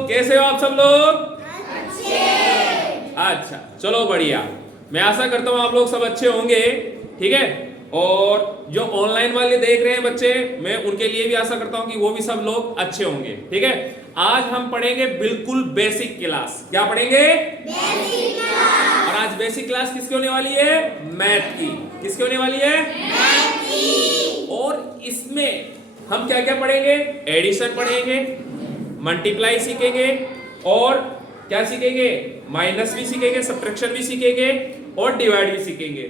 लोग, कैसे हो आप सब लोग? अच्छा, चलो बढ़िया। मैं आशा करता हूँ आप लोग सब अच्छे होंगे, ठीक है। और जो ऑनलाइन वाले देख रहे हैं बच्चे, मैं उनके लिए भी आशा करता हूँ कि वो भी सब लोग अच्छे होंगे, ठीक है। आज हम पढ़ेंगे बिल्कुल बेसिक क्लास। क्या पढ़ेंगे? Basic class. और आज बेसिक क्लास किसकी होने वाली है? मैथ की। किसकी होने वाली है? मैथ की। और इसमें हम क्या क्या पढ़ेंगे? एडिशन पढ़ेंगे, मल्टीप्लाई सीखेंगे, और क्या सीखेंगे? माइनस भी सीखेंगे, सब्ट्रैक्शन भी सीखेंगे, और डिवाइड भी सीखेंगे।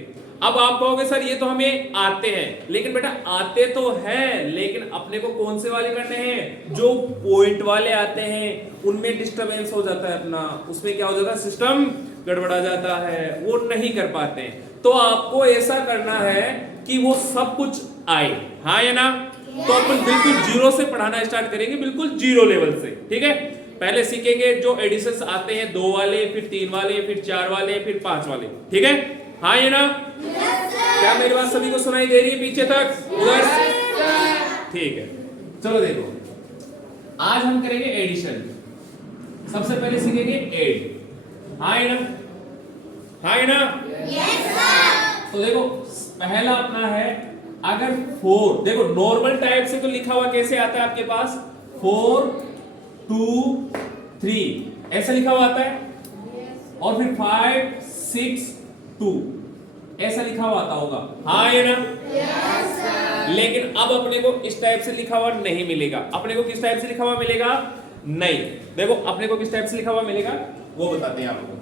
अब आप कहोगे सर ये तो हमें आते हैं, लेकिन बेटा आते तो हैं, लेकिन अपने को कौन से वाले करने हैं? जो पॉइंट वाले आते हैं उनमें डिस्टरबेंस हो जाता है अपना, उसमें क्या हो जाता है? सिस्टम गड़बड़ा जाता है, वो नहीं कर पाते हैं। तो आपको ऐसा करना है कि वो सब कुछ आए, हाँ या ना? तो अपन बिल्कुल जीरो से पढ़ाना स्टार्ट करेंगे, बिल्कुल जीरो लेवल से, ठीक है। पहले सीखेंगे जो एडिशंस आते हैं, 2 वाले, फिर 3 वाले, फिर 4 वाले, फिर 5 वाले, ठीक है। हाँ ये ना? क्या मेरी बात सभी को सुनाई दे रही है पीछे तक? उधर? ठीक है, चलो देखो, आज हम करेंगे एडिशन। सबसे पहले सीखेंगे एड। हाँ ये ना? हाँ ये ना? Yes sir. तो देखो पहला अपना है, अगर 4, देखो नॉर्मल टाइप से तो लिखा हुआ कैसे आता है आपके पास? 4 2 3 ऐसा लिखा हुआ आता है, और फिर 5 6 2 ऐसा लिखा हुआ आता होगा, हाँ या ना? Yes sir. लेकिन अब अपने को इस टाइप से लिखा हुआ नहीं मिलेगा। अपने को किस टाइप से लिखा हुआ मिलेगा? नहीं, देखो अपने को किस टाइप से लिखा हुआ मिलेगा वो बताते हैं आपको।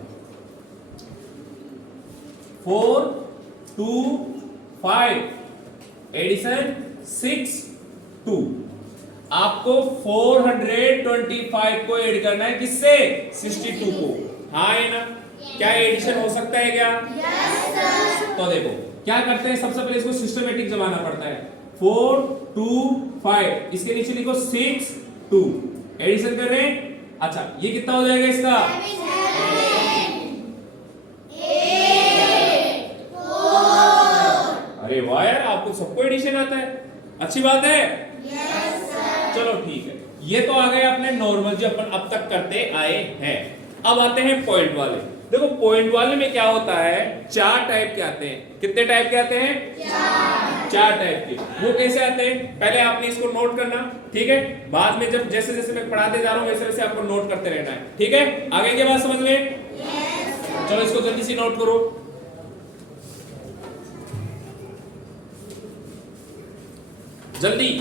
4 2 5 एडिशन 6 2। आपको 425 को ऐड करना है, किससे? 62 को, हाँ है ना? क्या एडिशन हो सकता है क्या? Yes sir. तो देखो क्या करते हैं, सबसे पहले इसको सिस्टमेटिक जमाना पड़ता है। 4 2 5, इसके नीचे लिखो 6 2, एडिशन कर रहे हैं। अच्छा ये कितना हो जाएगा इसका? 8 4। अरे वाह यार, आपको सबको एडिशन आता है, अच्छी बात है। Yes sir. चलो ठीक है, ये तो आ गए अपने नॉर्मल जो अपन अब तक करते आए हैं। अब आते हैं पॉइंट वाले। देखो पॉइंट वाले में क्या होता है, 4 टाइप के आते हैं। कितने टाइप के आते हैं? 4 टाइप के। वो कैसे आते हैं पहले आपने इसको नोट करना, ठीक है। बाद में जब जैसे जैसे मैं पढ़ाते जा रहा हूं वैसे वैसे आपको नोट करते रहना है, ठीक है। आगे की बात समझ में? चलो इसको जल्दी से नोट करो। जल्दी।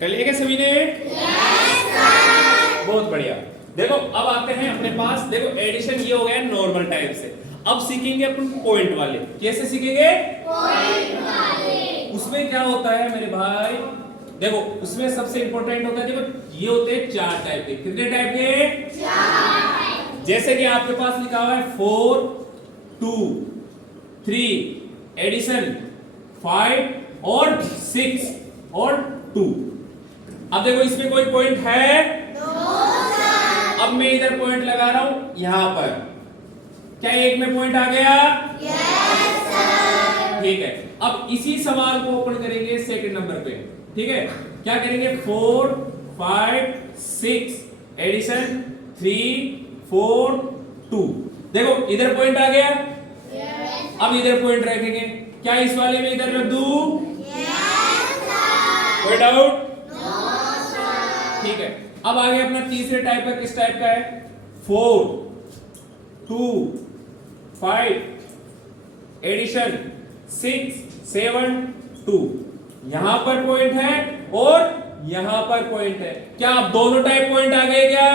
कर लिया क्या सभी ने? Yes sir. बहुत बढ़िया। देखो अब आते हैं अपने पास, देखो एडिशन ये हो गया नॉर्मल टाइप से। अब सीखेंगे अपन पॉइंट वाले। कैसे सीखेंगे? पॉइंट वाले। उसमें क्या होता है मेरे भाई, देखो उसमें सबसे इंपॉर्टेंट होता है, देखो ये होते हैं 4 टाइप के। कितने टाइप के? 4। जैसे कि आपके पास लिखा हुआ है 4 2 3 एडिशन 5 और 6 और 2। अब देखो इसमें कोई पॉइंट है? No sir. अब मैं इधर पॉइंट लगा रहा हूं यहां पर, क्या एक में पॉइंट आ गया? Yes sir. ठीक है, अब इसी सवाल को ओपन करेंगे सेकंड नंबर पे, ठीक है। क्या करेंगे? 4 5 6 एडिशन 3 4 2। देखो इधर पॉइंट आ गया। यस। अब इधर पॉइंट रखेंगे, क्या इस वाले में इधर रख दूं? Yes sir. कोई डाउट? ठीक है, अब आगे अपना तीसरे टाइप का, किस टाइप का है? 4 2 5 एडिशन 6 7 2, यहां पर पॉइंट है और यहां पर पॉइंट है। क्या आप दोनों टाइप पॉइंट आ गए क्या?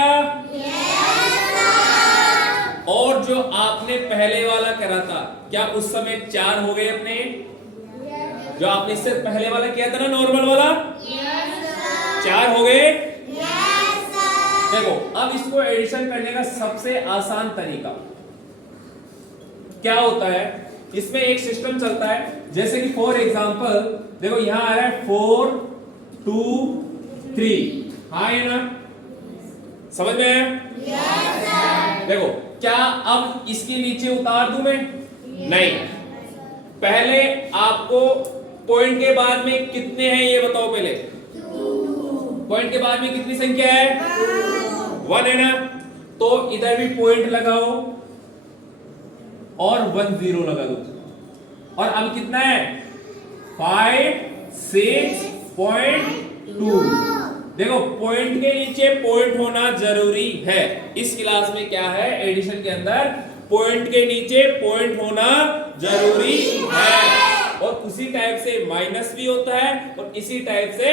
और जो आपने पहले वाला करा था, क्या उस समय 4 हो गए अपने? जो आपने इससे पहले वाला किया था ना, नॉर्मल वाला, 4 हो गए? देखो, अब इसको एडिशन करने का सबसे आसान तरीका क्या होता है, इसमें एक सिस्टम चलता है, जैसे कि फॉर एग्जांपल देखो यहां आ रहा है 4 2 3, हाँ है ना? समझ में आया? देखो, क्या अब इसके नीचे उतार दूं मैं? नहीं, पहले आपको पॉइंट के बाद में कितने हैं ये बताओ। पहले पॉइंट के बाद में कितनी संख्या है? 1 है ना? तो इधर भी पॉइंट लगाओ और 1 0 लगा दो। और अब कितना है? 5 6.2। देखो, पॉइंट के नीचे पॉइंट होना जरूरी है। इस क्लास में क्या है, एडिशन के अंदर पॉइंट के नीचे पॉइंट होना जरूरी है। और उसी टाइप से माइनस भी होता है और इसी टाइप से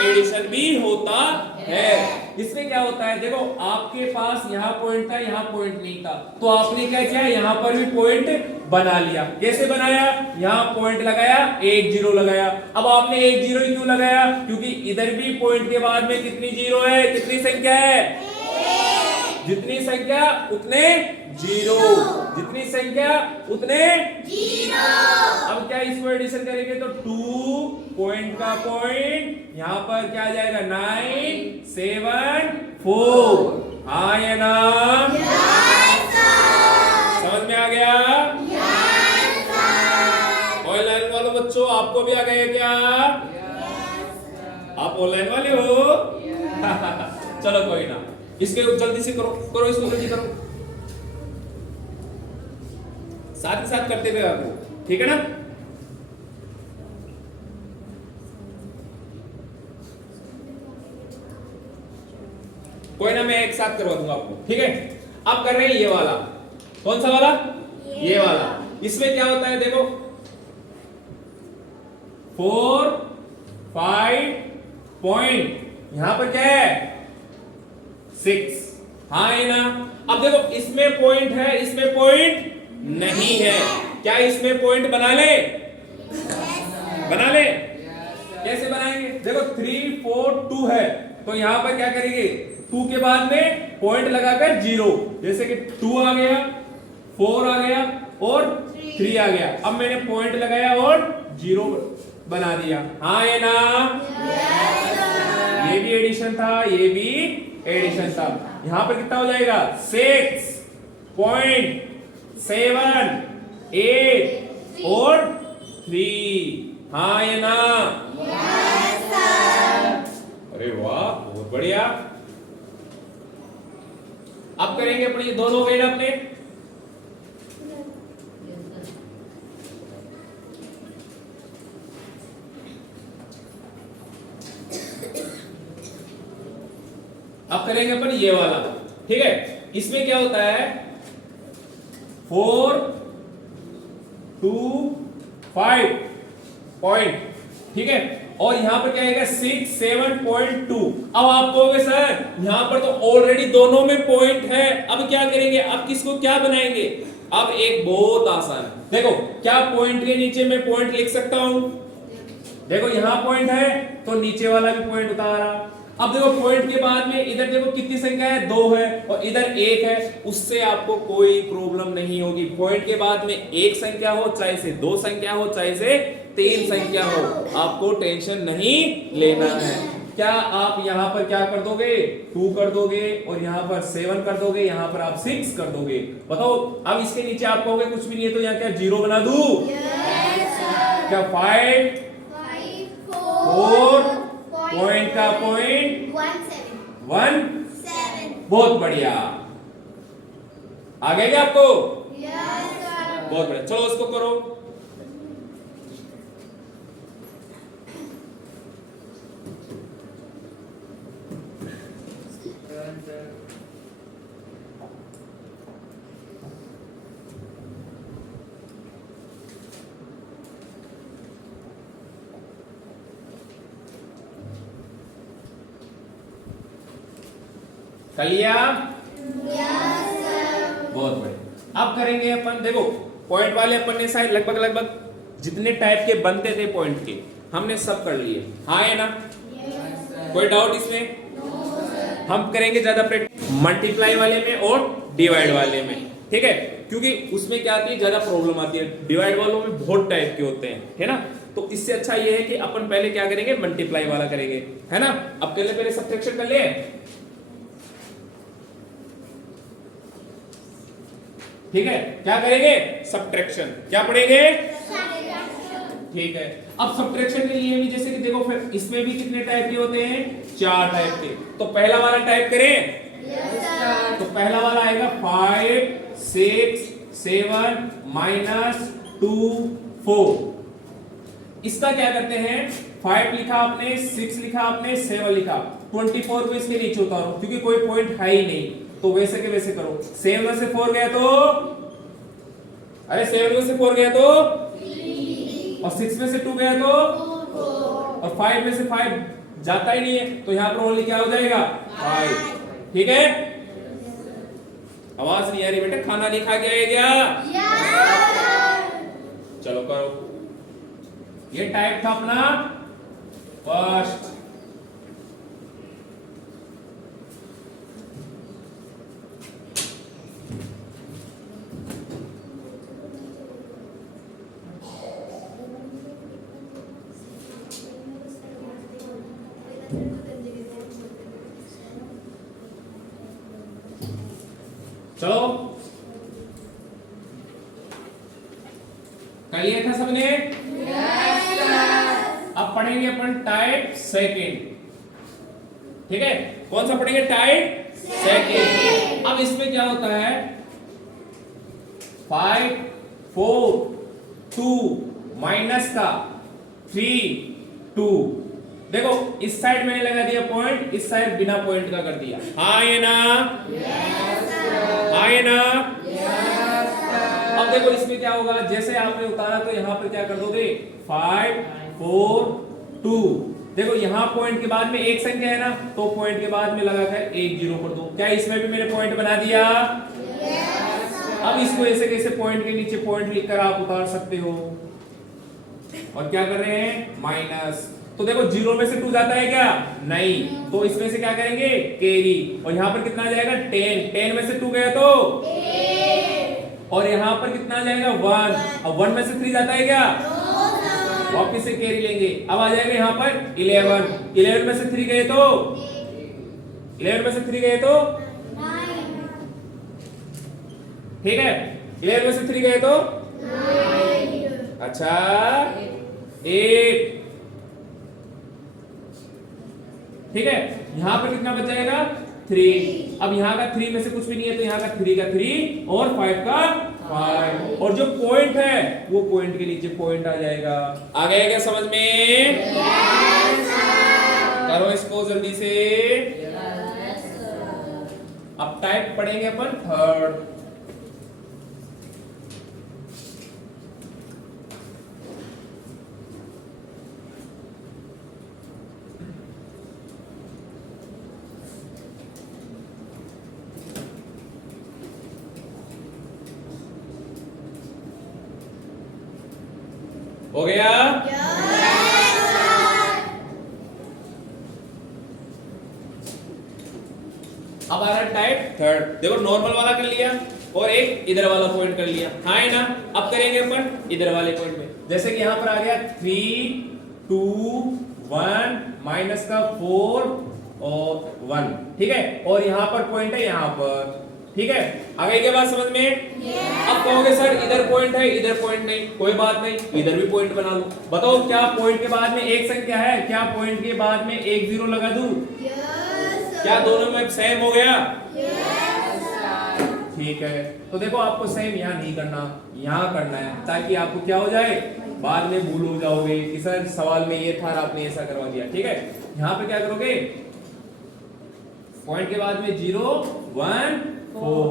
एडिशन भी होता है। इसमें क्या होता है, देखो आपके पास यहाँ पॉइंट था, यहाँ पॉइंट नहीं था, तो आपने क्या किया, यहाँ पर भी पॉइंट बना लिया। कैसे बनाया? यहाँ पॉइंट लगाया, 1 0 लगाया। अब आपने 1 0 क्यों लगाया? क्योंकि इधर भी पॉइंट के बाद में कितनी जीरो है, कितनी संख्या है? जितनी संख्या उतने जीरो, जितनी संख्या उतने जीरो। अब क्या इसको एडिशन करेंगे तो 2 पॉइंट का पॉइंट यहां पर क्या आ जाएगा, 9 7 4, हाँ या ना? समझ में आ गया? ऑनलाइन वालों बच्चों, आपको भी आ गया क्या? आप ऑनलाइन वाले हो? चलो कोई ना, इसके जल्दी से करो इसको जल्दी करो, साथ ही साथ करते हुए आपको, ठीक है ना? कोई ना, मैं एक साथ करवा दूंगा आपको, ठीक है? अब कर रहे हैं ये वाला। कौन सा वाला? ये वाला। इसमें क्या होता है, देखो 4 5 पॉइंट, यहां पर क्या है 6, हाँ है ना? अब देखो, इसमें पॉइंट है, इसमें पॉइंट नहीं है। क्या इसमें पॉइंट बना ले? बना ले। कैसे बनाएंगे? देखो 3 4 2 है, तो यहां पर क्या करेंगे, 2 के बाद में पॉइंट लगाकर 0, जैसे कि 2 आ गया, 4 आ गया और 3 आ गया। अब मैंने पॉइंट लगाया और 0 बना दिया, हाँ है ना? ये भी एडिशन था, ये भी एडिशन था। यहां पर कितना हो जाएगा, 6.7 8 और 3, हाँ या ना? अरे वाह, बहुत बढ़िया। अब करेंगे अपने, ये दोनों हो गए ना अपने। अब करेंगे अपन ये वाला, ठीक है? इसमें क्या होता है, 4 2 5 पॉइंट, ठीक है? और यहां पर क्या आएगा 6 7.2। अब आप कहोगे सर यहां पर तो ऑलरेडी दोनों में पॉइंट है, अब क्या करेंगे, अब किसको क्या बनाएंगे? अब एक बहुत आसान, देखो क्या पॉइंट के नीचे मैं पॉइंट लिख सकता हूं? देखो यहां पॉइंट है तो नीचे वाला भी पॉइंट उतारा। अब देखो पॉइंट के बाद में इधर देखो कितनी संख्या है, 2 है और इधर 1 है, उससे आपको कोई प्रॉब्लम नहीं होगी। पॉइंट के बाद में एक संख्या हो, चाहे से 2 संख्या हो, चाहे से 3 संख्या हो, आपको टेंशन नहीं लेना है। क्या आप यहां पर क्या कर दोगे, 2 कर दोगे और यहां पर 7 कर दोगे, यहां पर आप 6 कर दोगे। बताओ, अब इसके नीचे आप कहोगे कुछ भी नहीं है, तो यहां क्या 0 बना दूं? क्या 5 4 पॉइंट का पॉइंट 1 7। बहुत बढ़िया, आ गया क्या आपको? बहुत बढ़िया, चलो उसको करो। कर लिया? बहुत बढ़िया। अब करेंगे अपन, देखो पॉइंट वाले अपन ने शायद लगभग जितने टाइप के बनते थे पॉइंट के हमने सब कर लिए, हाँ है ना? कोई डाउट इसमें? हम करेंगे ज्यादा प्रैक्टिस मल्टीप्लाई वाले में और डिवाइड वाले में, ठीक है? क्योंकि उसमें क्या आती है, ज्यादा प्रॉब्लम आती है। डिवाइड वालों में बहुत टाइप के होते हैं, है ना? तो इससे अच्छा ये है कि अपन पहले क्या करेंगे, मल्टीप्लाई वाला करेंगे, है ना? अब पहले सब्ट्रैक्शन कर लिए, ठीक है? क्या करेंगे? सब्ट्रैक्शन। क्या पढ़ेंगे? ठीक है। अब सब्ट्रैक्शन के लिए भी जैसे कि देखो, फिर इसमें भी कितने टाइप के होते हैं? 4 टाइप के। तो पहला वाला टाइप करें? तो पहला वाला आएगा 5 6 7 -2 4। इसका क्या करते हैं, 5 लिखा आपने, 6 लिखा आपने, 7 लिखा, 24 को इसके नीचे उतारो क्योंकि कोई पॉइंट है ही नहीं, तो वैसे के वैसे करो। 7 में से 4 गया तो, अरे 7 में से 4 गया तो, और 6 में से 2 गया तो, और 5 में से 5 जाता ही नहीं है, तो यहां पर ओनली क्या हो जाएगा? 5। ठीक है? आवाज नहीं आ रही बेटा, खाना नहीं खा के आए क्या? चलो करो। ये टाइप था अपना फर्स्ट। चलो कर लिया था सबने? अब पढ़ेंगे अपन टाइप सेकेंड, ठीक है? कौन सा पढ़ेंगे? Type second. अब इसमें क्या होता है, 5 4 2 माइनस का 3 2। देखो इस साइड मैंने लगा दिया पॉइंट, इस साइड बिना पॉइंट का कर दिया, हाँ ये ना? हाँ ये ना? अब देखो इसमें क्या होगा, जैसे आपने उतारा तो यहाँ पर क्या कर दोगे, 5 4 2। देखो यहाँ पॉइंट के बाद में एक संख्या है ना, तो पॉइंट के बाद में लगाकर 1 0 कर दो। क्या इसमें भी मैंने पॉइंट बना दिया? अब इसको ऐसे कैसे पॉइंट के नीचे पॉइंट लिखकर आप उतार सकते हो। और क्या कर रहे हैं? माइनस। तो देखो 0 में से 2 जाता है क्या? नहीं, तो इसमें से क्या करेंगे? कैरी। और यहाँ पर कितना आ जाएगा? 10। 10 में से 2 गया तो 8। और यहाँ पर कितना आ जाएगा? 1। अब 1 में से 3 जाता है क्या? वापिस से कैरी लेंगे, अब आ जाएगा यहाँ पर 11। 11 में से 3 गए तो 11 में से 3 गए तो 9। ठीक है? 11 में से 3 गए तो 9। अच्छा 8। ठीक है? यहां पर कितना बच जाएगा? 3। अब यहाँ का 3 में से कुछ भी नहीं है, तो यहाँ का 3 का 3 और 5 का 5। और जो पॉइंट है वो पॉइंट के नीचे पॉइंट आ जाएगा। आ गया क्या समझ में? yes, करो इसको जल्दी से। yes, अब टाइप पढ़ेंगे अपन थर्ड। हो गया? अब आ रहा है टाइप थर्ड। देखो नॉर्मल वाला कर लिया और एक इधर वाला पॉइंट कर लिया, हाँ है ना? अब करेंगे अपन इधर वाले पॉइंट में, जैसे कि यहां पर आ गया 3 2 1 माइनस का 4 और 1, ठीक है? और यहां पर पॉइंट है यहां पर, ठीक है? आ गई क्या बात समझ में? yes. अब कहोगे सर इधर पॉइंट है इधर पॉइंट नहीं, कोई बात नहीं, इधर भी पॉइंट बना लो। बताओ क्या पॉइंट के बाद में एक संख्या है, क्या पॉइंट के बाद में 1 0 लगा दूं? yes, क्या दोनों में सेम हो गया? yes, ठीक है। तो देखो आपको सेम यहाँ नहीं करना, यहाँ करना है, ताकि आपको क्या हो जाए, बाद में भूल हो जाओगे कि सर सवाल में ये था और आपने ऐसा करवा दिया, ठीक है? यहाँ पे क्या करोगे, पॉइंट के बाद में 0 1 4।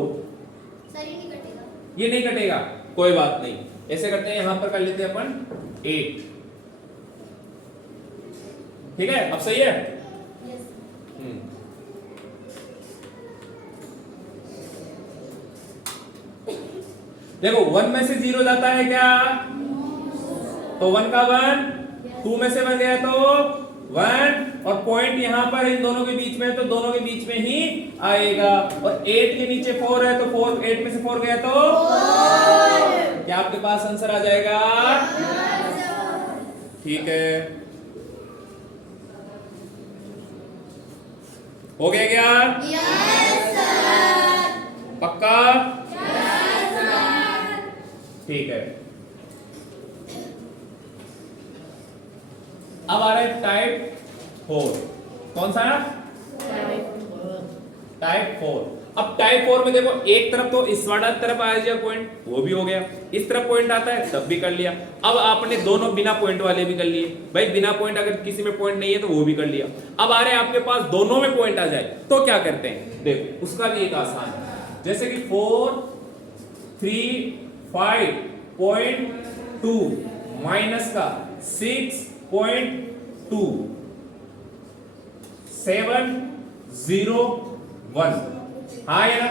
सर ये नहीं कटेगा? ये नहीं कटेगा, कोई बात नहीं। ऐसे करते हैं, यहां पर कर लेते हैं अपन 8, ठीक है? अब सही है? yes. देखो 1 में से 0 जाता है क्या, तो 1 का 1, 2 में से बन गया तो 1, और पॉइंट यहां पर इन दोनों के बीच में है तो दोनों के बीच में ही आएगा, और 8 के नीचे 4 है तो 4, 8 में से 4 गया तो 4। क्या आपके पास आंसर आ जाएगा? ठीक है, हो गया क्या? Yes sir. पक्का? Yes sir. ठीक है, अब आ रहा है टाइप 4। कौन सा? टाइप 4। अब टाइप 4 में देखो, एक तरफ तो इस वाला तरफ आ जाएगा पॉइंट, वो भी हो गया, इस तरफ पॉइंट आता है तब भी कर लिया। अब आपने दोनों बिना पॉइंट वाले भी कर लिए, भाई बिना पॉइंट अगर किसी में पॉइंट नहीं है तो वो भी कर लिया। अब आ रहे आपके पास दोनों में पॉइंट आ जाए तो क्या करते हैं, देखो उसका भी एक आसान है, जैसे कि 4 3 5.2 माइनस का 6.2 7 0 1। हाँ या ना?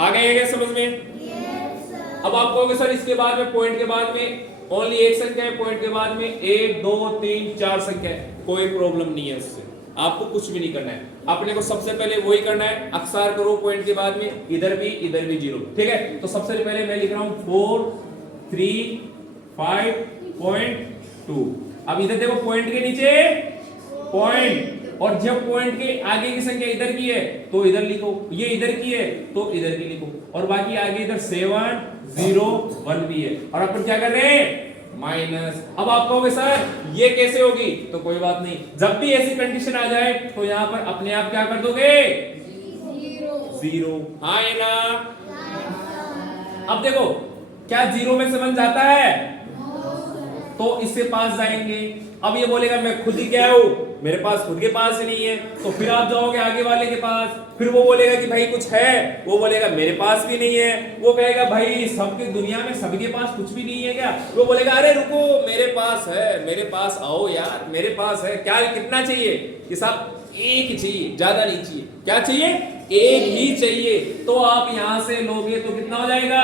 आ गए क्या समझ में? Yes sir. अब आप कहोगे सर इसके बाद में पॉइंट के बाद में ओनली एक संख्या है, पॉइंट के बाद में 1 2 3 4 संख्या है, कोई प्रॉब्लम नहीं है इससे, आपको कुछ भी नहीं करना है। अपने को सबसे पहले वही करना है, अक्सार करो पॉइंट के बाद में, इधर भी 0। ठीक है, तो सबसे पहले मैं लिख रहा हूं 4 3 5.2। अब इधर देखो पॉइंट के नीचे पॉइंट, और जब पॉइंट के आगे की संख्या इधर की है तो इधर लिखो, ये इधर की है तो इधर की लिखो, और बाकी आगे इधर 7 0 1 भी है, और अपन क्या कर रहे हैं, माइनस। अब आप कहोगे सर ये कैसे होगी, तो कोई बात नहीं, जब भी ऐसी कंडीशन आ जाए तो यहां पर अपने आप क्या कर दोगे, 0। हाँ या ना? अब देखो क्या 0 में से बन जाता है, तो इससे पास जाएंगे। अब ये बोलेगा मैं खुद ही क्या हूं, मेरे पास खुद के पास ही नहीं है, तो फिर आप जाओगे आगे वाले के पास, फिर वो बोलेगा कि भाई कुछ है, वो बोलेगा मेरे पास भी नहीं है, वो कहेगा भाई सबके दुनिया में सबके पास कुछ भी नहीं है क्या, वो बोलेगा अरे रुको मेरे पास है, मेरे पास आओ यार, मेरे पास है, क्या कितना चाहिए, कि साहब एक ही चाहिए, ज्यादा नहीं चाहिए, क्या चाहिए, एक ही चाहिए। तो आप यहां से लोगे तो कितना हो जाएगा,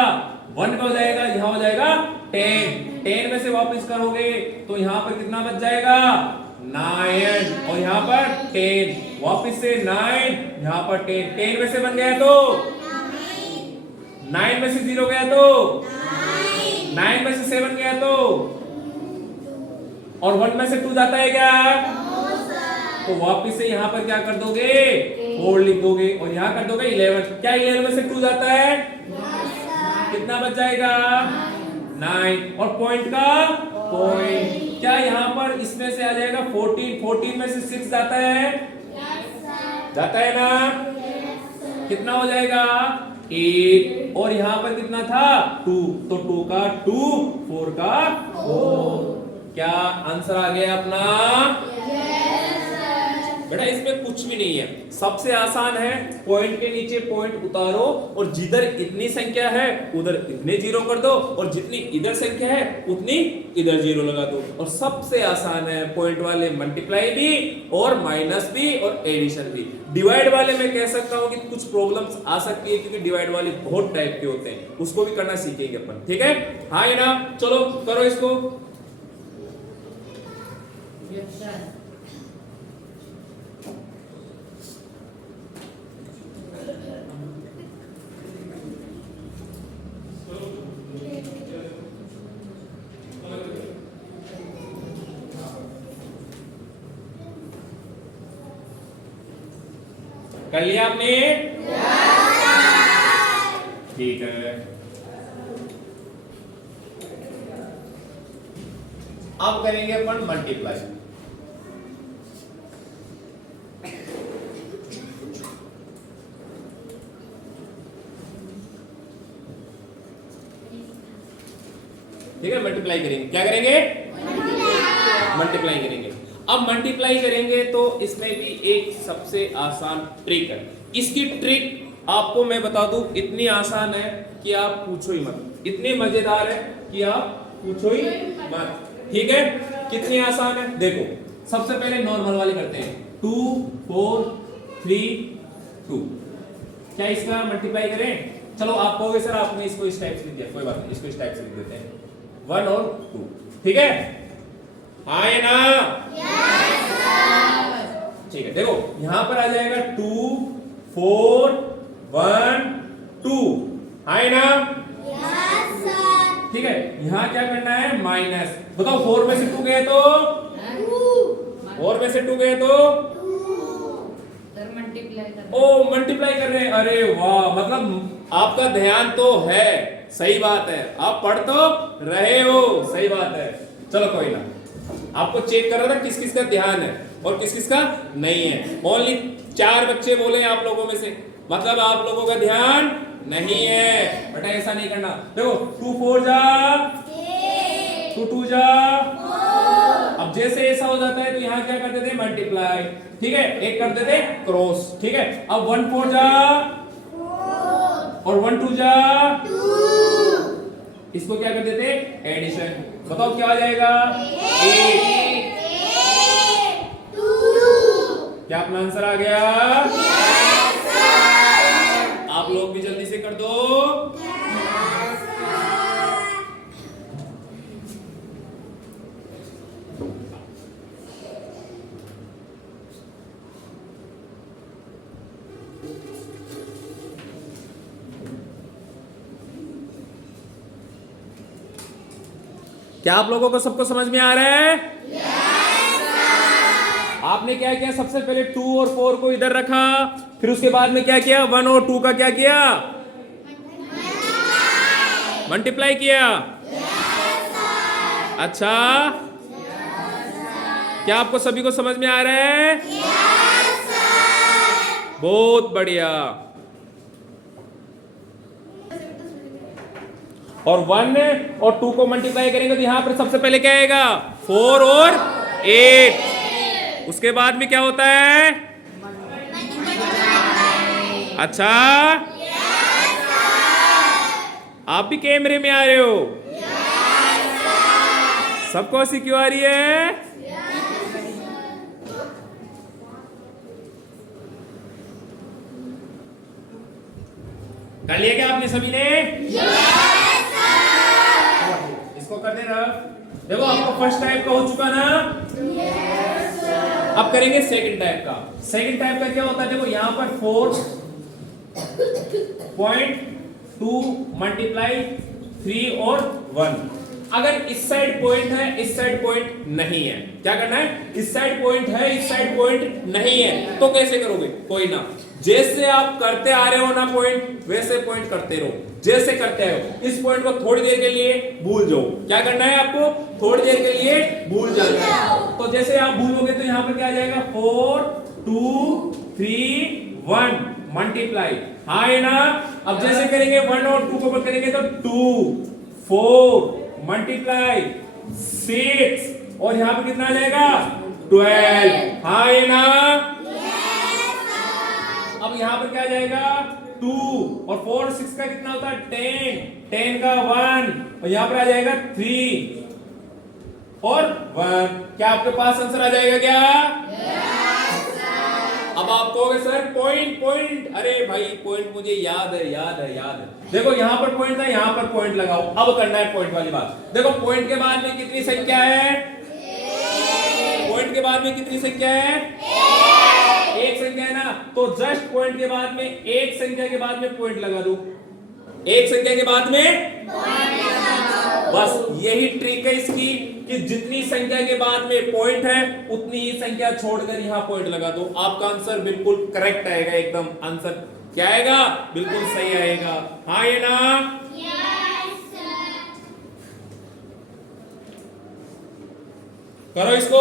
1 का हो जाएगा, यहां हो जाएगा 10 में से वापस करोगे तो यहां पर कितना बच जाएगा, 9, और यहाँ पर 10, वापिस से 9, यहाँ पर 10 में से बन गया तो 9 में से 0 गया तो 9 में से 7 गया तो, और 1 में से 2 जाता है क्या, तो वापिस से यहाँ पर क्या कर दोगे, 4 लिख दोगे, और यहाँ कर दोगे 11। क्या 11 में से 2 जाता है, कितना बच जाएगा, 9, और पॉइंट का पॉइंट, क्या यहाँ पर इसमें से आ जाएगा 14 में से 6 जाता है, जाता है ना, कितना हो जाएगा, 8, और यहाँ पर कितना था 2, तो 2 का 2, 4 का 4। क्या आंसर आ गया अपना? बेटा इसमें कुछ भी नहीं है, सबसे आसान है, पॉइंट के नीचे पॉइंट उतारो, और जिधर इतनी संख्या है उधर इतने 0 कर दो, और जितनी इधर संख्या है उतनी इधर 0 लगा दो, और सबसे आसान है पॉइंट वाले मल्टीप्लाई भी और माइनस भी और एडिशन भी। डिवाइड वाले में कह सकता हूं कि कुछ प्रॉब्लम्स आ सकती है, क्योंकि डिवाइड वाले बहुत टाइप के होते हैं, उसको भी करना सीखेंगे अपन, ठीक है? हाँ या ना? चलो करो इसको। कर लिया आपने? ठीक है, अब करेंगे अपन मल्टीप्लाई। ठीक है, मल्टीप्लाई करेंगे, क्या करेंगे, मल्टीप्लाई करेंगे। अब मल्टीप्लाई करेंगे तो इसमें भी एक सबसे आसान ट्रिक है। इसकी ट्रिक आपको मैं बता दूं, इतनी आसान है कि आप पूछो ही मत, इतनी मजेदार है कि आप पूछो ही मत, ठीक है? कितनी आसान है देखो, सबसे पहले नॉर्मल वाले करते हैं, 2 4 3 2। क्या इसका मल्टीप्लाई करें, चलो आप कहोगे सर आपने इसको इस टाइप से लिख दिया, कोई बात नहीं, इसको इस टाइप से लिख देते हैं 1 और 2, ठीक है? हाँ या ना? ठीक है, देखो यहां पर आ जाएगा 2 4 1 2, हाँ या ना? ठीक है, यहां क्या करना है माइनस, बताओ 4 में से 2 गए तो 4 में से 2 गए तो ओ मल्टीप्लाई कर रहे हैं, अरे वाह, मतलब आपका ध्यान तो है, सही बात है, आप पढ़ तो रहे हो, सही बात है। चलो कोई ना, आपको चेक कर रहा था किस किस का ध्यान है और किस किस का नहीं है। ओनली 4 बच्चे बोले आप लोगों में से, मतलब आप लोगों का ध्यान नहीं है। बेटा ऐसा नहीं करना, देखो 2 4 जा 2 2 जा, अब जैसे ऐसा हो जाता है तो यहाँ क्या करते थे मल्टीप्लाई, ठीक है, एक करते थे क्रॉस, ठीक है। अब 1 4 जा और 1 2 जा, इसको क्या करते थे एडिशन, बताओ क्या आ जाएगा 8, क्या अपना आंसर आ गया? आप लोग भी जल्दी से कर दो। क्या आप लोगों को सबको समझ में आ रहा है? आपने क्या किया, सबसे पहले 2 और 4 को इधर रखा, फिर उसके बाद में क्या किया 1 और 2 का क्या किया मल्टीप्लाई किया। अच्छा, क्या आपको सभी को समझ में आ रहा है? बहुत बढ़िया। और 1 और 2 को मल्टीप्लाई करेंगे तो यहां पर सबसे पहले क्या आएगा 4 और 8, उसके बाद में क्या होता है? अच्छा, आप भी कैमरे में आ रहे हो? सबको हंसी क्यों आ रही है? कर लिया क्या आपने सभी ने? इसको कर दे रहा। देखो आपको फर्स्ट टाइप का हो चुका ना, अब करेंगे सेकंड टाइप का। सेकंड टाइप का क्या होता है, देखो यहां पर 4.2 मल्टीप्लाई 3 और 1, अगर इस साइड पॉइंट है इस साइड पॉइंट नहीं है, क्या करना है, इस साइड पॉइंट है इस साइड पॉइंट नहीं है, तो कैसे करोगे? कोई ना, जैसे आप करते आ रहे हो ना पॉइंट, वैसे पॉइंट करते रहो, जैसे करते हो। इस पॉइंट को थोड़ी देर के लिए भूल जाओ, क्या करना है आपको, थोड़ी देर के लिए भूल जाना है। तो जैसे आप भूलोगे तो यहां पर क्या आ जाएगा 4 2 3 1 मल्टीप्लाई, हाँ है ना। अब जैसे करेंगे 1 और 2 को करेंगे तो 2 4 मल्टीप्लाई 6 और यहां पर कितना आ जाएगा 12, हाँ है ना। अब यहां पर क्या आ जाएगा 2 और 4 और 6 का कितना होता है 10, 10 का 1 और यहां पर आ जाएगा 3 और 1, क्या आपके पास आंसर आ जाएगा क्या? अब आप कहोगे सर पॉइंट पॉइंट, अरे भाई पॉइंट मुझे याद है याद है याद है। देखो यहां पर पॉइंट था, यहां पर पॉइंट लगाओ, अब करना है पॉइंट वाली बात। देखो पॉइंट के बाद में कितनी संख्या है, पॉइंट के बाद में कितनी संख्या है, एक संख्या है ना, तो जस्ट पॉइंट के बाद में एक संख्या के बाद में पॉइंट लगा दो, एक संख्या के बाद में बस यही ट्रिक है इसकी कि जितनी संख्या के बाद में पॉइंट है उतनी ही संख्या छोड़कर यहां पॉइंट लगा दो, आपका आंसर बिल्कुल करेक्ट आएगा, एकदम आंसर क्या आएगा, बिल्कुल सही आएगा, हाँ ये ना। करो इसको,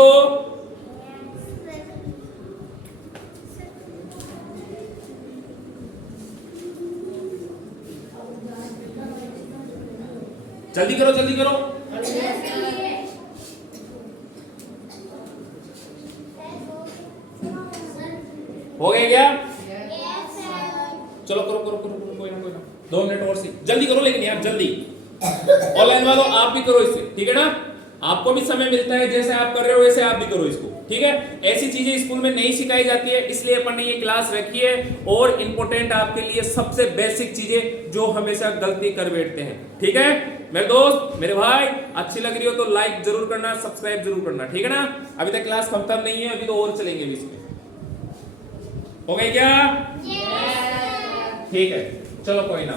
जल्दी करो जल्दी करो। हो गया क्या? चलो करो करो करो करो, कोई ना 2 मिनट और से जल्दी करो, लेकिन यार जल्दी। ऑनलाइन वालों आप भी करो इससे, ठीक है ना। आपको भी समय मिलता है, जैसे आप कर रहे हो वैसे आप भी करो इसको, ठीक है। ऐसी चीजें स्कूल में नहीं सिखाई जाती है, इसलिए अपन ने ये क्लास रखी है। और इंपॉर्टेंट आपके लिए सबसे बेसिक चीजें जो हमेशा गलती कर बैठते हैं, ठीक है मेरे दोस्त, मेरे भाई। अच्छी लग रही हो तो लाइक जरूर करना, सब्सक्राइब जरूर करना, ठीक है ना। अभी तक क्लास खत्म नहीं है, अभी तो और चलेंगे अभी इसमें, हो गए क्या? ठीक है, चलो कोई ना।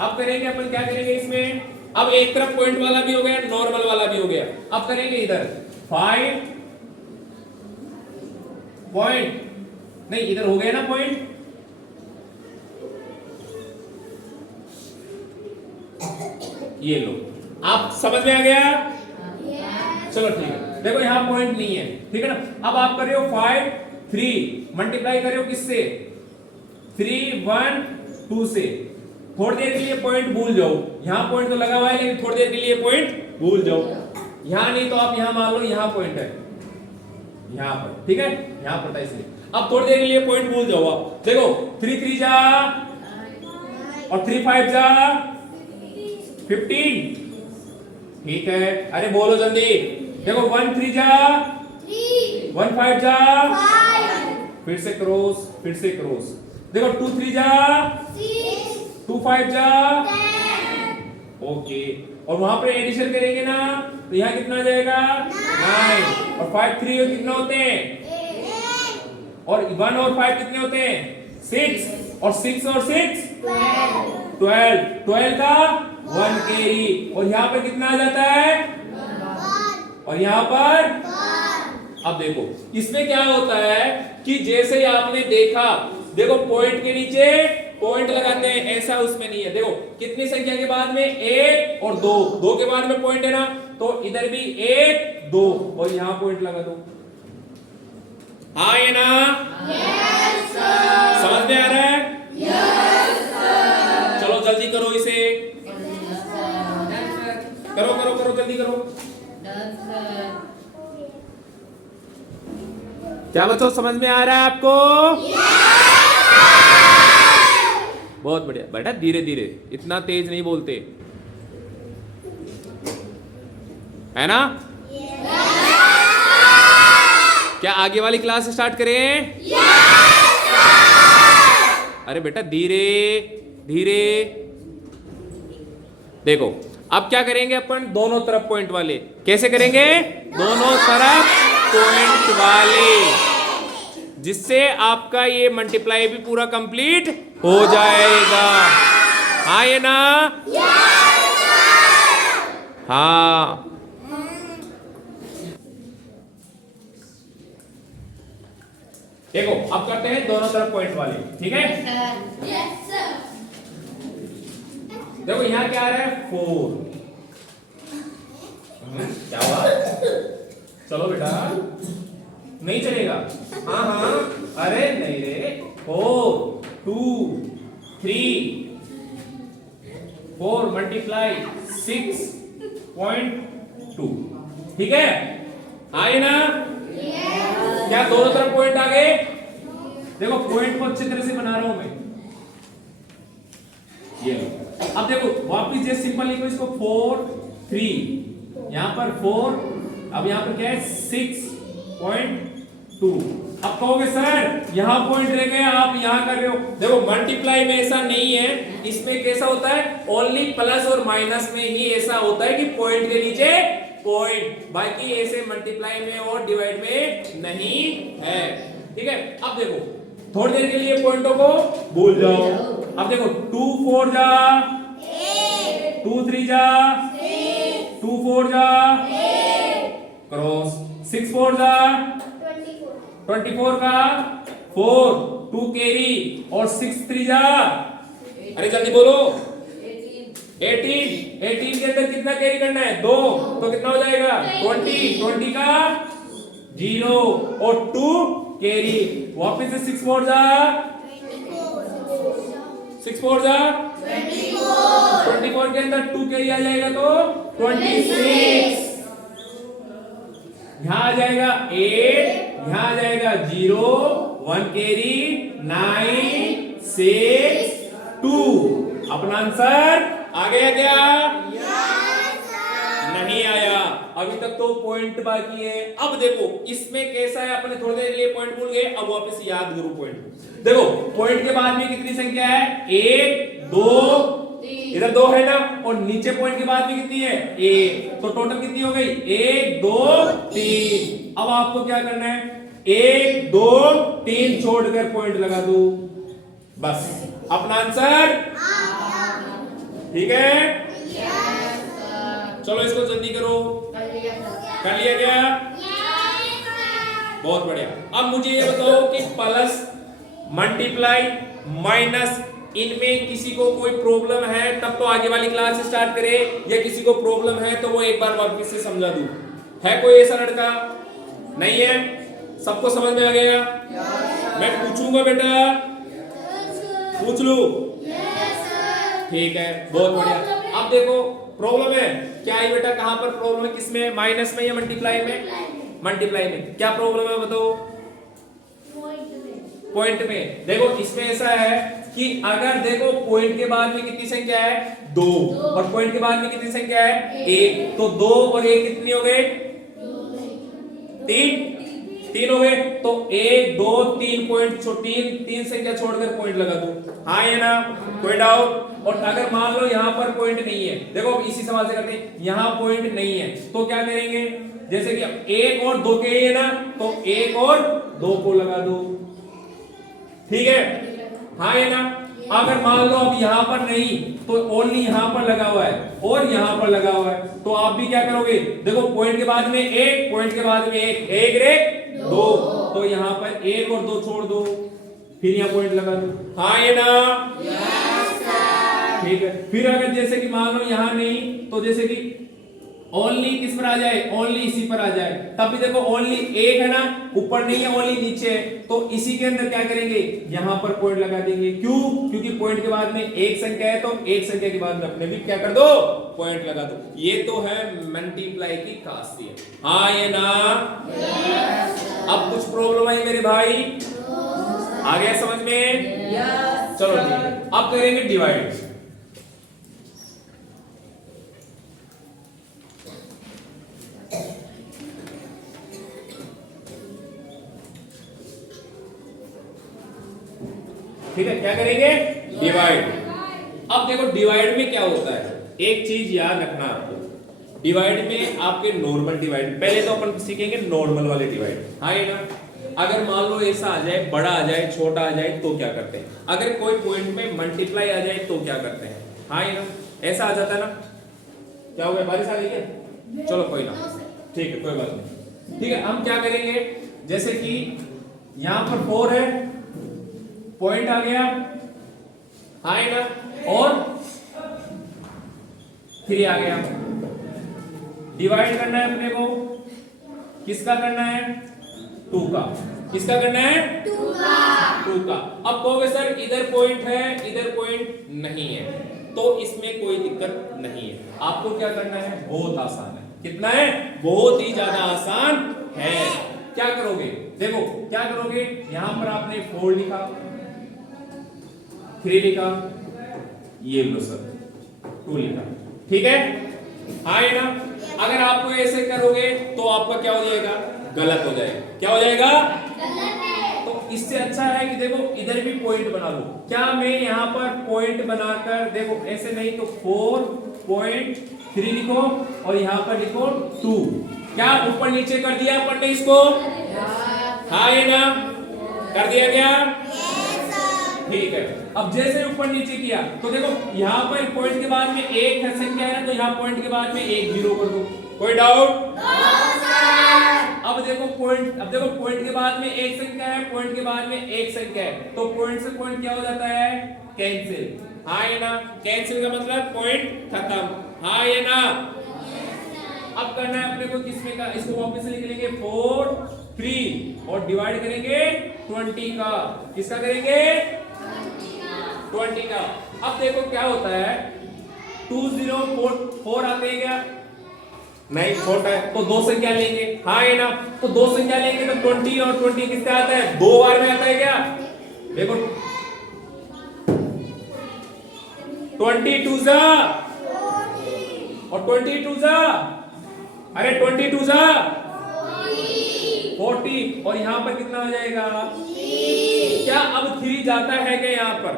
अब करेंगे अपन, क्या करेंगे इसमें, अब एक तरफ पॉइंट वाला भी हो गया, नॉर्मल वाला भी हो गया। अब करेंगे इधर 5 पॉइंट, नहीं इधर हो गया ना पॉइंट, ये लो, आप समझ में आ गया? चलो ठीक है, देखो यहां पॉइंट नहीं है, ठीक है ना। अब आप कर रहे हो 5 3 मल्टीप्लाई कर रहे हो किससे, 3 1 2 से। थोड़ी देर के लिए पॉइंट भूल जाओ, यहां पॉइंट तो लगा हुआ है लेकिन थोड़ी देर के लिए पॉइंट भूल जाओ। यहां नहीं तो आप यहां मान लो यहां पॉइंट है, यहां पर, ठीक है, यहां पर था इसलिए। अब थोड़ी देर के लिए पॉइंट भूल जाओ आप। देखो 3 3 जा और 3 5 जा 15, ठीक है। अरे बोलो जल्दी, देखो 1 3 जा 1 5 जा, फिर से क्रॉस, फिर से क्रॉस। देखो 2 3 जा 2 5 जा, ओके। और वहां पर एडिशन करेंगे ना तो यहाँ कितना आ जाएगा 9, और 5 3 कितना होते हैं, और 1 और 5 कितने होते हैं 6, और 6 और 6 12, 12 का 1 कैरी, और यहाँ पे कितना आ जाता है, और यहाँ पर अब देखो इसमें क्या होता है कि जैसे ही आपने देखा, देखो पॉइंट के नीचे पॉइंट लगाते हैं, ऐसा उसमें नहीं है। देखो कितनी संख्या के बाद में 1 और 2, 2 के बाद में पॉइंट है ना, तो इधर भी 1 2 और यहां पॉइंट लगा दो। हाँ ये ना, यस सर, समझ में आ रहा है? यस सर, चलो जल्दी करो इसे, करो करो करो जल्दी करो। क्या बच्चों समझ में आ रहा है आपको? बहुत बढ़िया बेटा, धीरे धीरे, इतना तेज नहीं बोलते, है ना? क्या आगे वाली क्लास स्टार्ट करें? अरे बेटा धीरे धीरे। देखो अब क्या करेंगे अपन, दोनों तरफ पॉइंट वाले। कैसे करेंगे? दोनों तरफ पॉइंट वाले, जिससे आपका ये मल्टीप्लाई भी पूरा कंप्लीट हो जाएगा। हाँ ये ना, हाँ। देखो अब करते हैं दोनों तरफ पॉइंट वाले, ठीक है। यस सर, देखो यहां क्या आ रहा है 4, क्या हुआ? चलो बेटा, नहीं चलेगा, हाँ हाँ, अरे नहीं रे, 4 2 3 4 मल्टीप्लाई 6.2, ठीक है। आए ना? क्या दोनों तरफ पॉइंट आ गए? देखो पॉइंट को अच्छी तरह से बना रहा हूं मैं, ये लो। अब देखो वापिस जैसे सिंपल लिखो इसको, 4 3, यहां पर 4, अब यहां पर क्या है 6.2। अब कहोगे सर यहां पॉइंट रह गया, आप यहां कर रहे हो। देखो मल्टीप्लाई में ऐसा नहीं है, इसमें कैसा होता है, ओनली प्लस और माइनस में ही ऐसा होता है कि पॉइंट के नीचे पॉइंट, बाकी ऐसे मल्टीप्लाई में और डिवाइड में नहीं है, ठीक है। अब देखो थोड़ी देर के लिए पॉइंटों को भूल जाओ। अब देखो 2 4 जा 2 3 जा 2 4 जा क्रॉस, 6 4 जा 24 का 4 2 कैरी, और 6 3 जा, अरे जल्दी बोलो, 18 के अंदर कितना कैरी करना है 2, तो कितना हो जाएगा 20 का 0 और 2 कैरी, वापिस से 6 4 जा 24 के अंदर 2 कैरी आ जाएगा तो 26, यहां आ जाएगा 8, यहां आ जाएगा 0 1 कैरी 9 6 2। अपना आंसर आ गया क्या? नहीं आया। अभी तक तो पॉइंट बाकी है। अब देखो इसमें कैसा है, अपने थोड़ी देर लिए पॉइंट भूल गए, अब वापस याद करो पॉइंट। देखो पॉइंट के बाद में कितनी संख्या है, 1 2, इधर 2 है ना, और नीचे पॉइंट के बाद में कितनी है, 1, तो टोटल कितनी हो गई, 1 2 3। अब आपको क्या करना है, 1 2 3 छोड़कर पॉइंट लगा दो, बस अपना आंसर। ठीक है, चलो इसको जल्दी करो। कर लिया क्या, बहुत बढ़िया। अब मुझे ये बताओ कि प्लस, मल्टीप्लाई, माइनस, इनमें किसी को कोई प्रॉब्लम है तब तो आगे वाली क्लास स्टार्ट करे, या किसी को प्रॉब्लम है तो वो एक बार वापस से समझा दूं। है कोई ऐसा लड़का, नहीं है, सबको समझ में आ गया? मैं पूछूंगा बेटा, पूछ लू? ठीक है, बहुत बढ़िया। अब देखो प्रॉब्लम है क्या है बेटा, कहां पर प्रॉब्लम है, किसमें, माइनस में या मल्टीप्लाई में? मल्टीप्लाई में। क्या प्रॉब्लम है बताओ? पॉइंट में। देखो इसमें ऐसा है कि अगर देखो पॉइंट के बाद में कितनी संख्या है, 2, और पॉइंट के बाद में कितनी संख्या है, 1, तो 2 और 1 कितनी हो गए, 3 हो गए। तो 1 2 3 पॉइंट, 3 संख्या छोड़कर पॉइंट लगा दो। हाँ है ना, कोई डाउट? और अगर मान लो यहाँ पर पॉइंट नहीं है, देखो इसी सवाल से करते हैं, यहाँ पॉइंट नहीं है तो क्या करेंगे, जैसे कि 1 और 2 के लिए ना, तो 1 और 2 को लगा दो। ठीक है, हाँ है ना। अगर मान लो अब यहाँ पर नहीं, तो ओनली यहाँ पर लगा हुआ है और यहाँ पर लगा हुआ है, तो आप भी क्या करोगे, देखो पॉइंट के बाद में 1, पॉइंट के बाद में 1, 1 रे 2, तो यहाँ पर 1 और 2 छोड़ दो, फिर यहाँ पॉइंट लगा दो। हाँ ये ना, ठीक है। फिर अगर जैसे कि मान लो यहाँ नहीं, तो जैसे कि ओनली किस पर आ जाए, ओनली इसी पर आ जाए, तब भी देखो ओनली 1 है ना, ऊपर नहीं है, ओनली नीचे है, तो इसी के अंदर क्या करेंगे, यहाँ पर पॉइंट लगा देंगे। क्यों? क्योंकि पॉइंट के बाद में एक संख्या है, तो एक संख्या के बाद में अपने भी क्या कर दो, पॉइंट लगा दो। ये तो है मल्टीप्लाई की खासियत। हाँ ये ना, अब कुछ प्रॉब्लम आई मेरे भाई, आ गया समझ में? चलो ठीक है, अब करेंगे डिवाइड। ठीक है, क्या करेंगे, डिवाइड। अब देखो डिवाइड में क्या होता है, एक चीज याद रखना आपको, डिवाइड में आपके नॉर्मल डिवाइड, पहले तो अपन सीखेंगे नॉर्मल वाले डिवाइड। हाँ ये ना, अगर मान लो ऐसा आ जाए, बड़ा आ जाए, छोटा आ जाए, तो क्या करते हैं, अगर कोई पॉइंट में मल्टीप्लाई आ जाए तो क्या करते हैं। हाँ ये ना, ऐसा आ जाता है ना, क्या हो गया, बारिश आ गई क्या? चलो कोई ना, ठीक है, कोई बात नहीं। ठीक है, हम क्या करेंगे, जैसे कि यहां पर 4 है, पॉइंट आ गया, हाँ ना, और 3 आ गया। डिवाइड करना है अपने को, किसका करना है, 2 का। किसका करना है, 2 का। अब कहोगे सर इधर पॉइंट है, इधर पॉइंट नहीं है, तो इसमें कोई दिक्कत नहीं है। आपको क्या करना है, बहुत आसान है। कितना है, बहुत ही ज्यादा आसान है। क्या करोगे, देखो क्या करोगे, यहां पर आपने 4 लिखा, 3 लिखा, ये लो सर 2 लिखा, ठीक है। हाँ ना, अगर आपको ऐसे करोगे तो आपका क्या हो जाएगा, गलत हो जाएगा। क्या हो जाएगा, तो इससे अच्छा है कि देखो इधर भी पॉइंट बना लो। क्या मैं यहाँ पर पॉइंट बनाकर, देखो ऐसे नहीं तो 4.3 लिखो और यहाँ पर लिखो 2, क्या ऊपर नीचे कर दिया अपन ने इसको? हाँ ये ना, कर दिया क्या? ठीक है। अब जैसे ऊपर नीचे किया तो देखो यहाँ पर पॉइंट के बाद में एक है संख्या है, तो यहाँ पॉइंट के बाद में एक 0 कर दो। कोई डाउट? अब देखो पॉइंट के बाद में एक संख्या है, पॉइंट के बाद में एक संख्या है, तो पॉइंट से पॉइंट क्या हो जाता है, कैंसिल। हाँ ये ना, कैंसिल का मतलब पॉइंट खत्म। हाँ ये ना, अब करना है अपने को किसमें का, इसको वापस लिख लेंगे 4 3 और डिवाइड करेंगे 20 का। किसका करेंगे, 20 का। अब देखो क्या होता है, 2 0 4 आते हैं क्या, नहीं छोटा है, तो 2 संख्या लेंगे। हाँ है ना, तो 2 संख्या लेंगे तो 20 और 20 किसका आता है, 2 बार में आता है क्या, देखो 22 जा और 22 जा अरे 22 जा 40 और यहाँ पर कितना आ जाएगा? क्या अब 3 जाता है क्या यहाँ पर?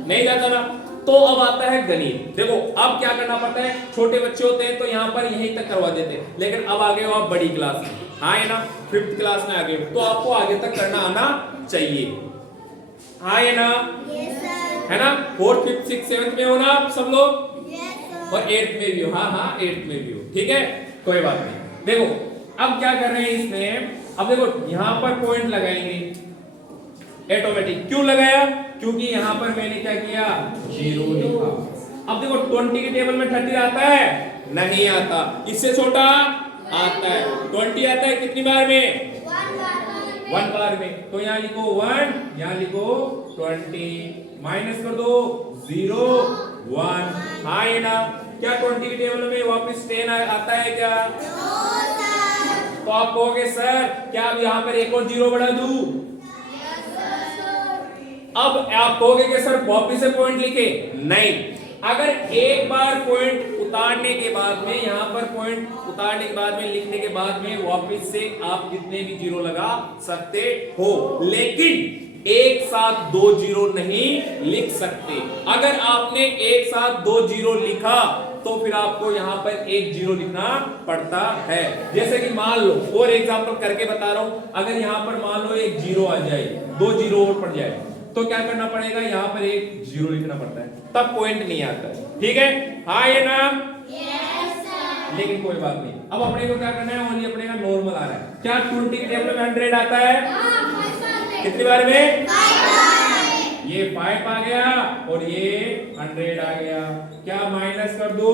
नहीं जाता ना। तो अब आता है गणित। देखो अब क्या करना पड़ता है, छोटे बच्चे होते हैं तो यहाँ पर यहीं तक करवा देते हैं, लेकिन अब आ गए हो आप बड़ी क्लास में, हाँ है ना, 5th क्लास में आ गए हो, तो आपको आगे तक करना आना चाहिए, हाँ है ना, है ना। 4th 5th 6th 7th में हो ना आप सब लोग, और 8th में भी हो, हाँ हाँ 8th में भी हो, ठीक है, कोई बात नहीं। देखो अब क्या कर रहे हैं इसमें, अब देखो यहाँ पर पॉइंट लगाएंगे ऑटोमेटिक। क्यों लगाया? क्योंकि यहाँ पर मैंने क्या किया, 0 लिखा। अब देखो 20 के टेबल में 30 आता है? नहीं आता। इससे छोटा आता है। 20 आता है कितनी बार में? 1 बार में। तो यहाँ लिखो 1, यहाँ लिखो 20, माइनस कर दो 0 1, हाँ ये ना। क्या 20 के टेबल में वापस 10 आता है क्या? तो आप कहोगे सर क्या अब यहाँ पर एक और 0 बढ़ा दूं? अब आप कहोगे कि सर वापिस से पॉइंट लिखे? नहीं। अगर एक बार पॉइंट उतारने के बाद में, यहां पर पॉइंट उतारने के बाद में, लिखने के बाद में वापिस से आप कितने भी 0 लगा सकते हो, लेकिन एक साथ 2 0 नहीं लिख सकते। अगर आपने एक साथ 2 0 लिखा तो फिर आपको यहाँ पर 1 0 लिखना पड़ता है। जैसे कि मान लो, और एग्जांपल करके बता रहा हूं, अगर यहाँ पर मान लो 1 0 आ जाए, 2 0 और पड़ जाए, तो क्या करना पड़ेगा, यहाँ पर 1 0 लिखना पड़ता है, तब पॉइंट नहीं आता है, ठीक है, हाँ ये ना। लेकिन कोई बात नहीं, अब अपने को क्या करना है, ओनली अपने का नॉर्मल आ रहा है। क्या 20 के टेबल में 100 आता है? कितनी बार में? ये 5 आ गया और ये 100 आ गया। क्या माइनस कर दो?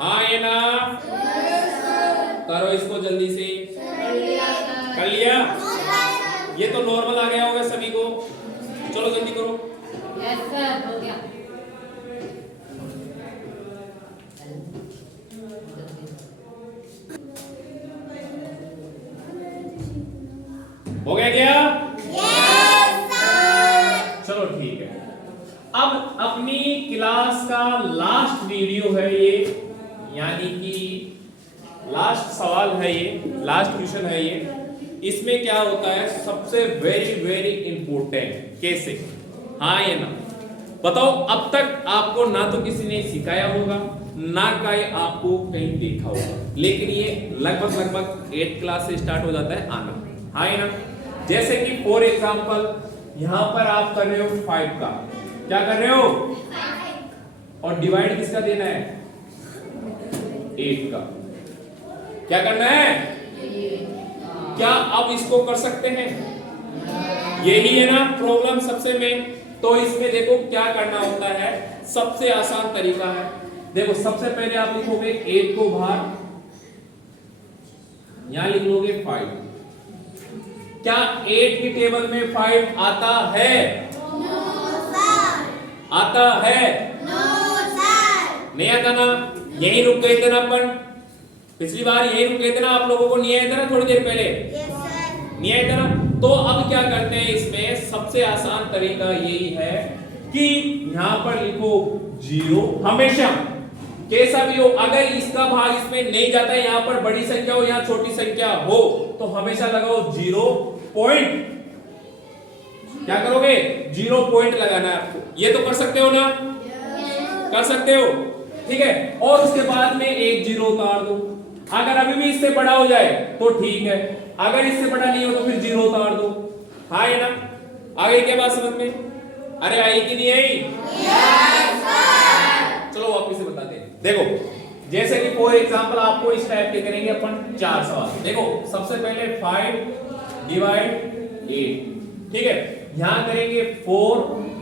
हाँ ये ना। करो इसको जल्दी से। कर लिया? ये तो नॉर्मल आ गया होगा सभी को, चलो जल्दी करो। यस सर, हो गया। हो गया क्या? Yes sir. चलो ठीक है। अब अपनी क्लास का लास्ट वीडियो है ये, यानी कि लास्ट सवाल है ये, लास्ट क्वेश्चन है ये। इसमें क्या होता है, सबसे वेरी वेरी इंपॉर्टेंट, कैसे, हाँ या ना बताओ। अब तक आपको ना तो किसी ने सिखाया होगा, ना कहीं आपको कहीं लिखा होगा, लेकिन ये लगभग 8th क्लास से स्टार्ट हो जाता है आना, हाँ या ना। जैसे कि फॉर एग्जांपल यहां पर आप कर रहे हो 5 का, क्या कर रहे हो, और डिवाइड किसका देना है, 8 का। क्या करना है? क्या आप इसको कर सकते हैं? यही है ना प्रॉब्लम सबसे मेन। तो इसमें देखो क्या करना होता है, सबसे आसान तरीका है। देखो सबसे पहले आप लिखोगे 8 को बाहर, यहां लिख लोगे 5। क्या 8 की टेबल में 5 आता है? आता है? नहीं आता ना। यही रुक गए थे ना अपन, पिछली बार यही रुक गए थे ना, आप लोगों को नहीं आया था ना थोड़ी देर पहले, नहीं आया था ना। तो अब क्या करते हैं, इसमें सबसे आसान तरीका यही है कि यहां पर लिखो 0 हमेशा, कैसा भी हो। अगर इसका भाग इसमें नहीं जाता है, यहां पर बड़ी संख्या हो या छोटी संख्या हो, तो हमेशा लगाओ 0 पॉइंट। क्या करोगे? 0 पॉइंट लगाना है आपको। ये तो कर सकते हो ना? कर सकते हो, ठीक है। और उसके बाद में 1 0 उतार दो। अगर अभी भी इससे बड़ा हो जाए तो ठीक है, अगर इससे बड़ा नहीं हो तो फिर 0 उतार दो, हाँ है ना। आगे क्या बात समझ में? अरे आई कि नहीं आई? Yes sir. चलो वापस से बताते हैं। देखो जैसे कि फॉर एग्जांपल आपको इस टाइप के करेंगे अपन 4 सवाल। देखो सबसे पहले 5 डिवाइड 8, ठीक है। यहां करेंगे 4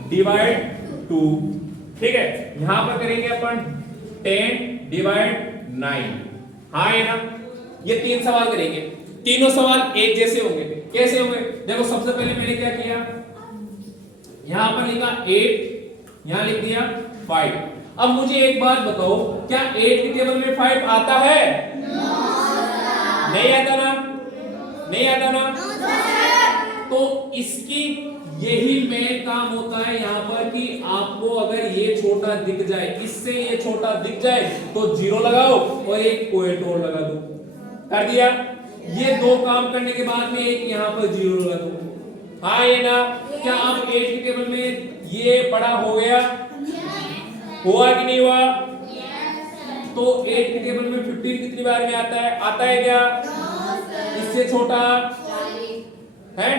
डिवाइड 2, ठीक है। यहां पर करेंगे अपन 10 डिवाइड 9, हाँ है ना। ये 3 सवाल करेंगे, तीनों सवाल एक जैसे होंगे। कैसे होंगे? देखो सबसे पहले मैंने क्या किया, यहां पर लिखा 8, यहां लिख दिया 5। अब मुझे एक बात बताओ, क्या 8 की टेबल में 5 आता है? नहीं आता ना, नहीं आता ना। तो इसकी यही मेन काम होता है यहाँ पर कि आपको अगर ये छोटा दिख जाए, इससे ये छोटा दिख जाए तो जीरो लगाओ और एक पॉइंट और लगा दो। कर दिया? ये दो काम करने के बाद में एक यहाँ पर जीरो लगा दो। हाँ ये ना? क्या आप 8 की टेबल में ये बड़ा हो गया? हुआ कि नहीं हुआ? तो 8 की टेबल में 15 कितनी बार में आता है? आता है क्या? इससे छोटा है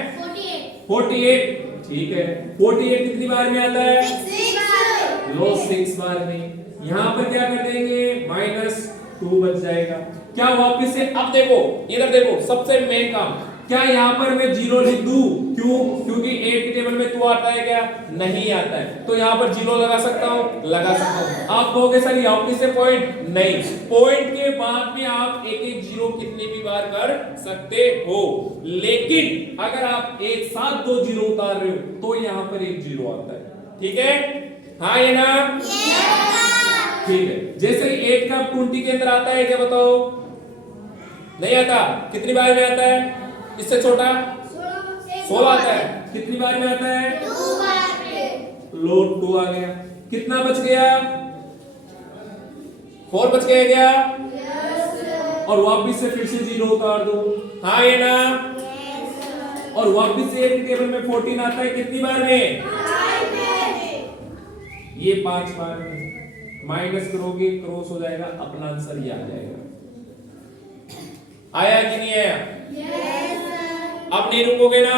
48। ठीक है, 48 कितनी बार में आता है? लो 6 बार में। यहां पर क्या कर देंगे? -2 बच जाएगा। क्या वापस से अब देखो, इधर देखो, सबसे मेन काम, क्या यहां पर मैं जीरो लिख दूं? क्यों? क्योंकि 8 की टेबल में 2 आता है क्या? नहीं आता है। तो यहां पर जीरो लगा सकता हूं? लगा सकता हूं। आप कहोगे सर यहाँ से पॉइंट? नहीं, पॉइंट के बाद में आप एक एक जीरो कितनी भी बार कर सकते हो, लेकिन अगर आप एक साथ 2 जीरो उतार रहे हो तो यहां पर एक जीरो आता है। ठीक है? हाँ ये ना? ठीक है। जैसे 8 का 20 के अंदर आता है क्या? बताओ। नहीं आता। कितनी बार में आता है? इससे छोटा 16 आता है। कितनी बार में आता है? 2 बार में। लो 2 आ गया। कितना बच गया? 4 बच गया क्या? और वापिस से फिर से जीरो उतार दो। हाँ ये ना? और वापिस से एक टेबल में 14 आता है। कितनी बार में? 5 में। ये 5 बार में। माइनस करोगे क्रॉस हो जाएगा, अपना आंसर ये आ जाएगा। आया कि नहीं आया? अब नहीं रुकोगे ना?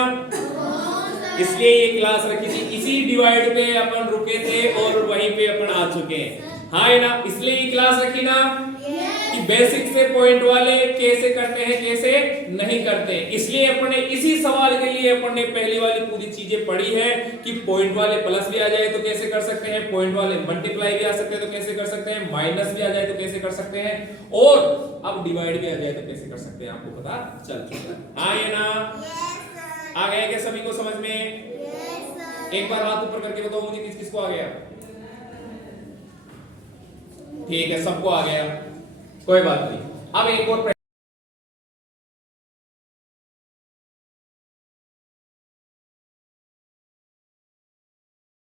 इसलिए ये क्लास रखी थी, इसी डिवाइड पे अपन रुके थे और वहीं पे अपन आ चुके हैं। हाँ है ना? इसलिए ये क्लास रखी ना कि बेसिक से पॉइंट वाले कैसे करते हैं, कैसे नहीं करते हैं। इसलिए अपन ने इसी सवाल के लिए अपन ने पहली वाली पूरी चीजें पढ़ी है कि पॉइंट वाले प्लस भी आ जाए तो कैसे कर सकते हैं, पॉइंट वाले मल्टीप्लाई भी आ सकते हैं तो कैसे कर सकते हैं, माइनस भी आ जाए तो कैसे कर सकते हैं, और अब डिवाइड भी आ जाए तो कैसे कर सकते हैं। आपको पता चल चुका है। हाँ ये ना? आ गया क्या सभी को समझ में? एक बार हाथ ऊपर करके बताओ मुझे किस किस को आ गया? ठीक है, सबको आ गया, कोई बात नहीं। अब एक और